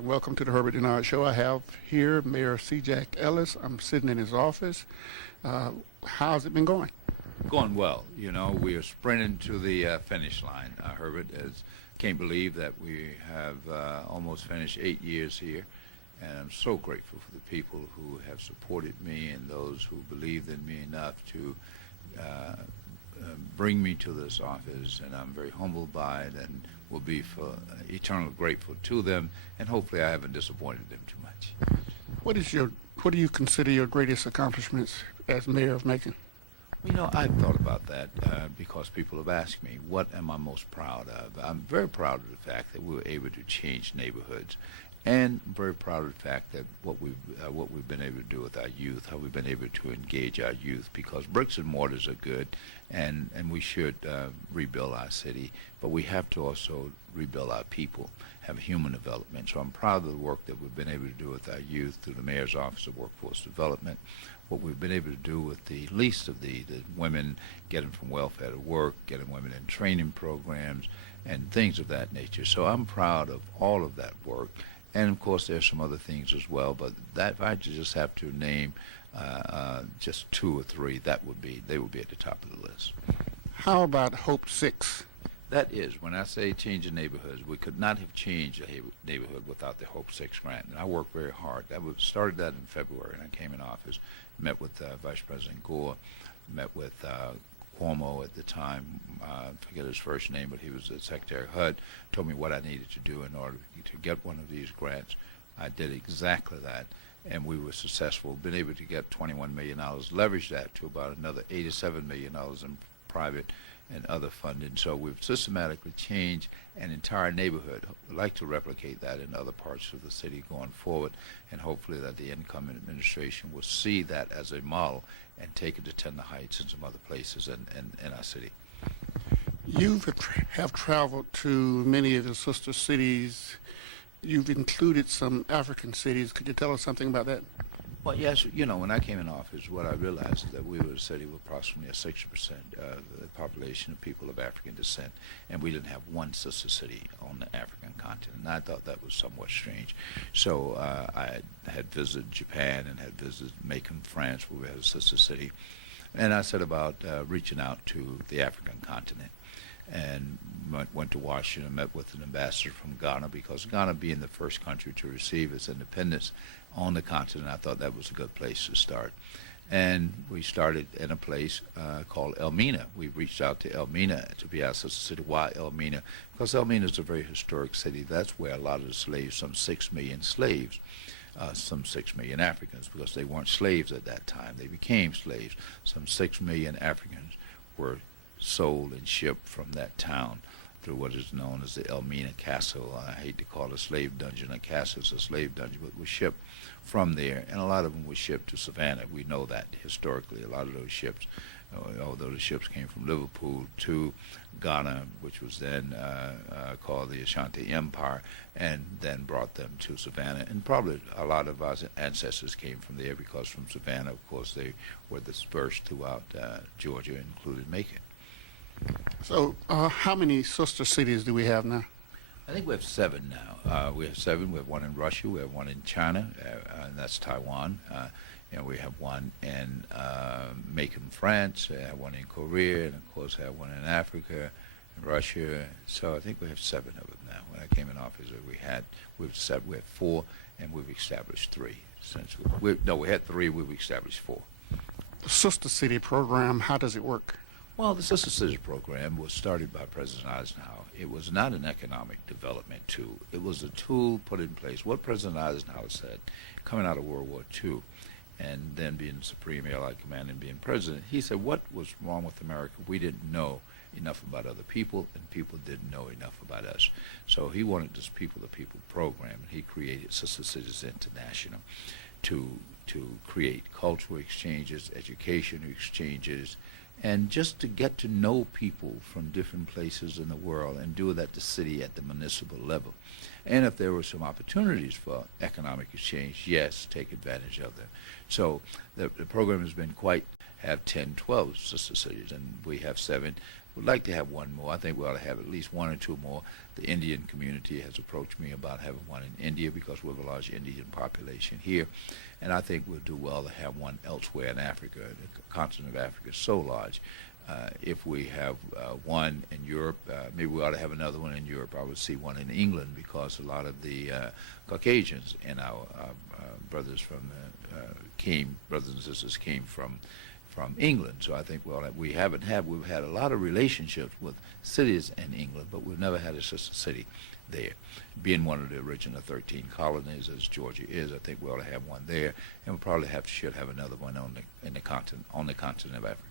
and welcome to the Herbert Dennard Show. I have here Mayor C Jack Ellis. I'm sitting in his office. How's it been going? Going well. You know, we are sprinting to the finish line, Herbert. Can't believe that we have almost finished 8 years here, and I'm so grateful for the people who have supported me and those who believed in me enough to bring me to this office, and I'm very humbled by it and will be eternally grateful to them, and hopefully I haven't disappointed them too much. What do you consider your greatest accomplishments as mayor of Macon? You know, I've thought about that because people have asked me, what am I most proud of? I'm very proud of the fact that we were able to change neighborhoods, and I'm very proud of the fact that what we've been able to do with our youth, how we've been able to engage our youth, because bricks and mortars are good, and we should rebuild our city, but we have to also rebuild our people, have human development. So I'm proud of the work that we've been able to do with our youth through the Mayor's Office of Workforce Development, what we've been able to do with the least of the women, getting from welfare to work, getting women in training programs, and things of that nature. So I'm proud of all of that work. And of course, there's some other things as well, but that if I just have to name just 2 or 3, they would be at the top of the list. How about Hope 6? That is, when I say changing neighborhoods, we could not have changed a neighborhood without the Hope 6 grant, and I worked very hard. Started that in February, and I came in office, met with Vice President Gore, met with Cuomo at the time, I forget his first name, but he was Secretary HUD, told me what I needed to do in order to get one of these grants. I did exactly that, and we were successful. Been able to get $21 million, leverage that to about another $87 million in private and other funding. So we've systematically changed an entire neighborhood. We'd like to replicate that in other parts of the city going forward, and hopefully that the incoming administration will see that as a model and take it to Tender Heights and some other places in our city. You have traveled to many of the sister cities. You've included some African cities. Could you tell us something about that? Well, yes, you know, when I came in office, what I realized is that we were a city with approximately 60% of the population of people of African descent, and we didn't have one sister city on the African continent, and I thought that was somewhat strange. So I had visited Japan and had visited Macon, France, where we had a sister city, and I set about reaching out to the African continent, and went to Washington, met with an ambassador from Ghana, because Ghana being the first country to receive its independence on the continent, I thought that was a good place to start. And we started in a place called Elmina. We reached out to Elmina to be our sister city. Why Elmina? Because Elmina is a very historic city. That's where a lot of the slaves, some 6 million slaves, some 6 million Africans, because they weren't slaves at that time. They became slaves. Some 6 million Africans were sold and shipped from that town through what is known as the Elmina Castle. I hate to call it a slave dungeon. A castle is a slave dungeon, but was shipped from there, and a lot of them were shipped to Savannah. We know that historically. A lot of those ships, although the ships came from Liverpool to Ghana, which was then called the Ashanti Empire, and then brought them to Savannah. And probably a lot of our ancestors came from there, because from Savannah, of course, they were dispersed throughout Georgia, including Macon. So how many sister cities do we have now? I think we have 7 now. We have 7. We have one in Russia. We have one in China, and that's Taiwan. And we have one in Macon, France. We have one in Korea, and of course, we have one in Africa, in Russia. So I think we have 7 of them now. When I came in office, we had 4, and we've established 3 since we had 3. We've established 4. The Sister City program, how does it work? Well, the Sister Cities program was started by President Eisenhower. It was not an economic development tool. It was a tool put in place. What President Eisenhower said, coming out of World War II, and then being Supreme Allied Commander and being president, he said, what was wrong with America? We didn't know enough about other people, and people didn't know enough about us. So he wanted this people-to-people program, and he created Sister Cities International to create cultural exchanges, education exchanges, and just to get to know people from different places in the world, and do it at the city, at the municipal level. And if there were some opportunities for economic exchange, yes, take advantage of them. So the program has been have 10, 12 sister cities, and we have 7. would like to have one more. I think we ought to have at least one or two more. The Indian community has approached me about having one in India because we have a large Indian population here. And I think we'll do well to have one elsewhere in Africa. The continent of Africa is so large. If we have one in Europe, maybe we ought to have another one in Europe. I would see one in England because a lot of the Caucasians and our brothers brothers and sisters came from England. So I think, well, we've had a lot of relationships with cities in England, but we've never had a sister city there. Being one of the original 13 colonies, as Georgia is, I think we ought to have one there, and we probably should have another one on the continent of Africa.